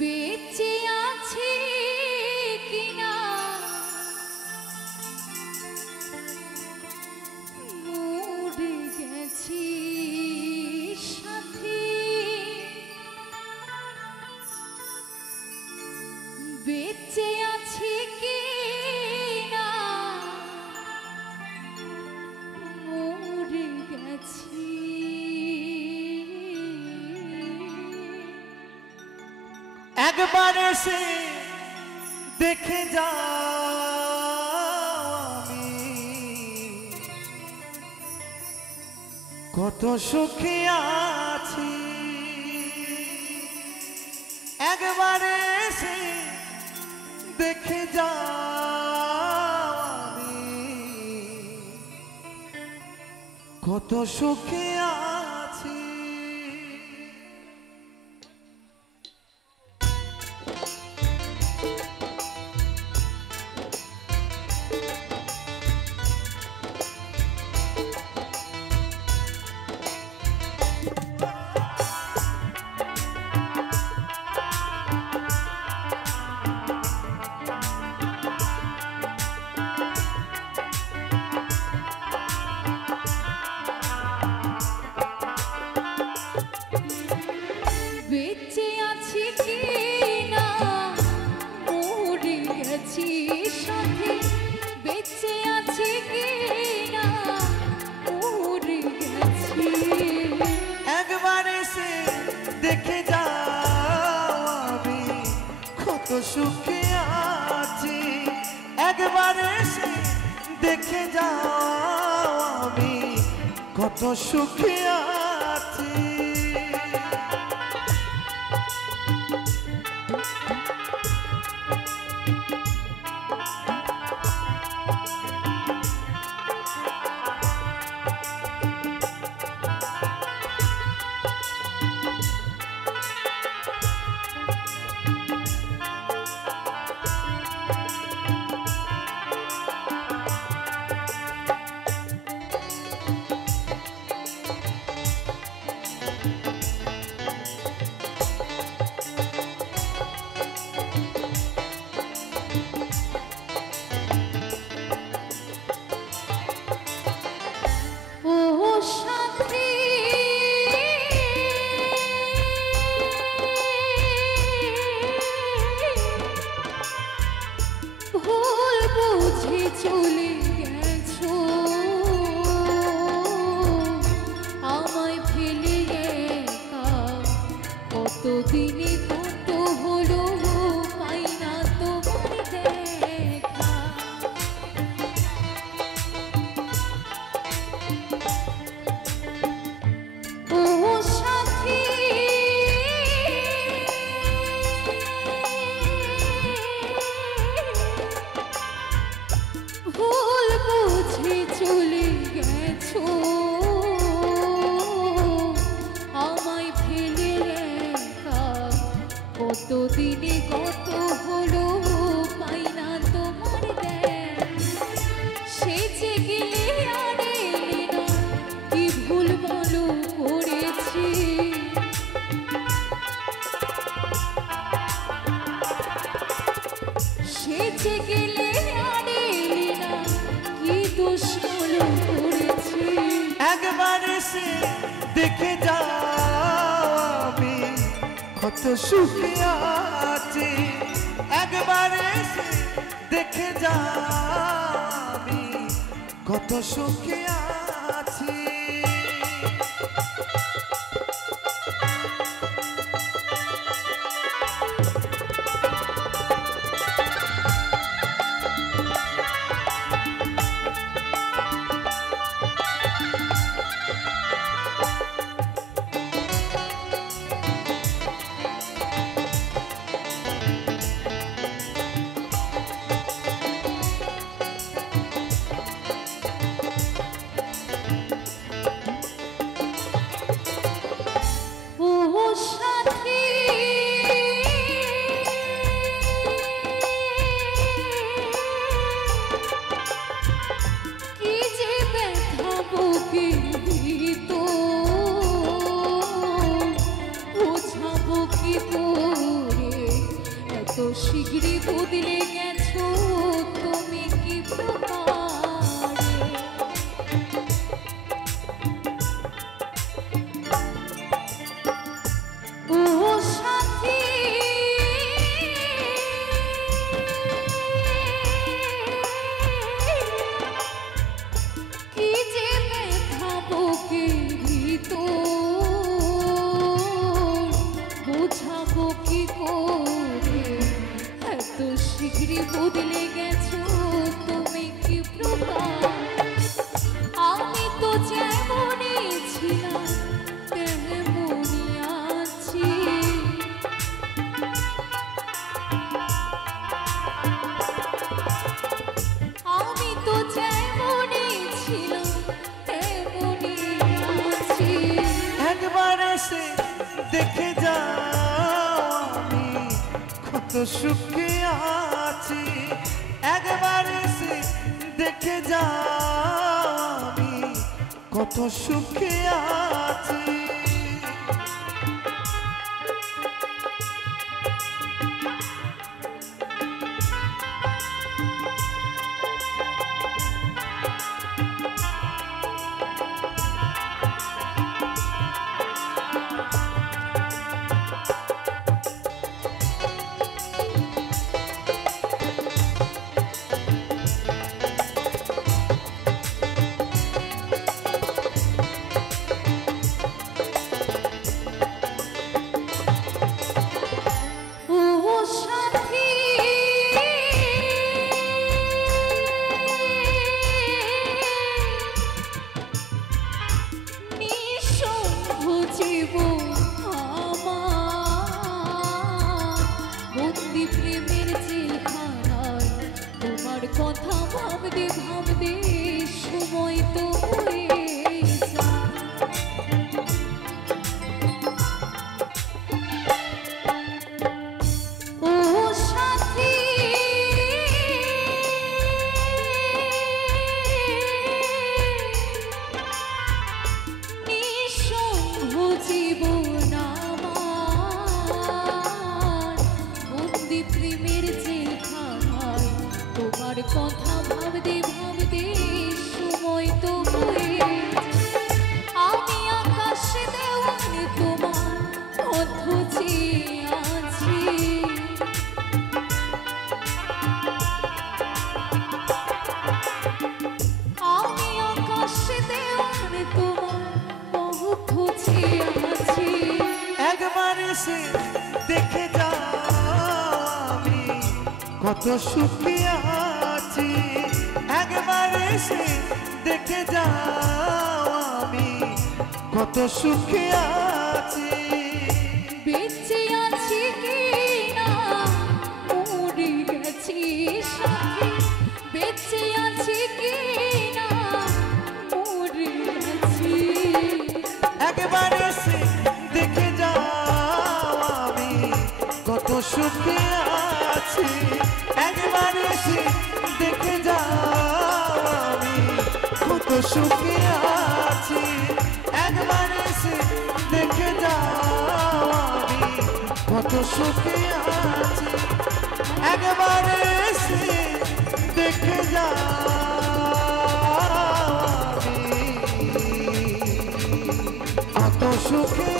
বেঁচে আছি কিনা মরে গেছি সাথী, বেঁচে আছি কিনা মরে গেছি। একবার এসে দেখে যাও আমি কত সুখী আছি। একবার এসে দেখে যাও আমি কত সুখী আছি। বেঁচে আছি কিনা মরে গেছি সাথে, বেঁচে আছি কিনা মরে গেছি। একবার এসে দেখে যাও আমি কত সুখে আছি। একবার এসে দেখে যাও আমি কত সুখে আছি। চলে গেছো আমায় ফেলে একা, কতদিনে কত হলো পাই না তোমার দেখা। ও সাথী ভুল বুঝে চলে গেছো আমায় ফেলে একা, কতদিনে কত হলো পাই না তোমার দেখা। সেজে গেলে আর এলে না, কি ভুল বলো করেছি। সেজে গেলে আর এলে না, কি দোষ বলো করেছি। একবার এসে দেখে যাও আমি কত সুখী আছি। একবার এসে দেখে যাও আমি কত সুখী আছি। শিগগিরই বদলে গেছো তুমি কি প্রকারে। ও সাথী কি যে ব্যথা বুকে ভিতর বোঝাবো কি করে। এত শিগগিরই বদলে গেছো তুমি কি প্রকার। আমি তো যেমনই ছিলাম তেমনই আছি। আমি তো যেমনই ছিলাম তেমনই আছি। একবার এসে দেখে যাও আমি কত সুখে আছি। একবার এসে দেখে যাও আমি কত সুখে আছি। ও সাথী নিঃসঙ্গ জীবন আমার বন্দি প্রেমের জেলখানায়। তোমার কথা ভাবতে ভাবতে সময় তো হয়ে যায়। ও সাথী নিঃসঙ্গ জীবন আমার বন্দি প্রেমের জেলখানায়। তোমার কথা ভাবতে ভাবতে সময় তো হয়ে যায়। আমি আকাশে দেওয়ান তোমার পথ চেয়ে আছি। আমি আকাশে দেওয়ান তোমার পথ চেয়ে আছি। একবার এসে দেখে যাও আমি কত সুখে আছি। একবার এসে দেখে যাও আমি কত সুখে আছি। বেঁচে আছি কি না মরে গেছি সাথী। বেঁচে আছি কি না মরে গেছি। একবার এসে দেখে যাও আমি কত সুখে আছি। একবার এসে দেখে যাও আমি কত সুখে আছি। একবার এসে দেখে যাও আমি কত সুখে আছি। একবার এসে দেখে যাও আমি কত সুখে